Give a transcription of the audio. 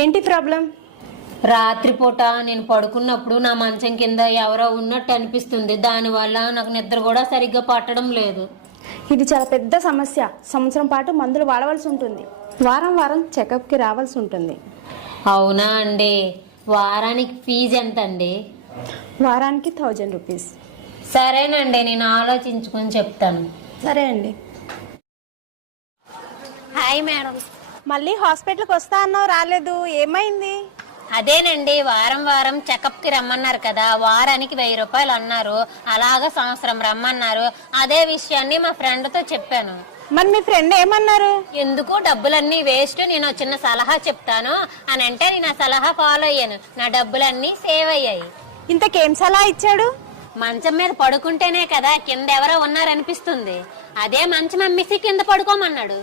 ఏంటి ప్రాబ్లం? రాత్రిపూట నేను పడుకున్నప్పుడు నా మంచం కింద ఎవరో ఉన్నట్టు అనిపిస్తుంది. దానివల్ల నాకు నిద్ర కూడా సరిగ్గా పట్టడం లేదు. ఇది చాలా పెద్ద సమస్య. సంవత్సరం పాటు మందులు వాడవలసి ఉంటుంది. వారం వారం చెకప్కి రావాల్సి ఉంటుంది. అవునా అండి? వారానికి ఫీజు ఎంత అండి? వారానికి 1000 రూపీస్. సరేనండి, నేను ఆలోచించుకొని చెప్తాను. సరే అండి. Hi madam. మళ్ళీ హాస్పిటల్కి వస్తా అన్నావు, రాలేదు, ఏమైంది? అదేనండి, వారం వారం చెకప్ కి రమ్మన్నారు కదా, వారానికి 1000 రూపాయలు అన్నారు. అలాగా సంవత్సరం రమ్మన్నారు. అదే విషయాన్ని మా ఫ్రెండ్ తో చెప్పాను. మరి మీ ఫ్రెండ్ ఏమన్నారు? ఎందుకు డబ్బులన్నీ వేస్ట్, నేను చిన్న సలహా చెప్తాను అని అంటే నేను ఆ సలహా ఫాలో అయ్యాను. నా డబ్బులన్నీ సేవ్ అయ్యాయి. ఇంతకేం సలహా ఇచ్చాడు? మంచం మీద పడుకుంటేనే కదా కింద ఎవరో ఉన్నారనిపిస్తుంది. అదే మంచం అమ్మేసి కింద పడుకోమన్నాడు.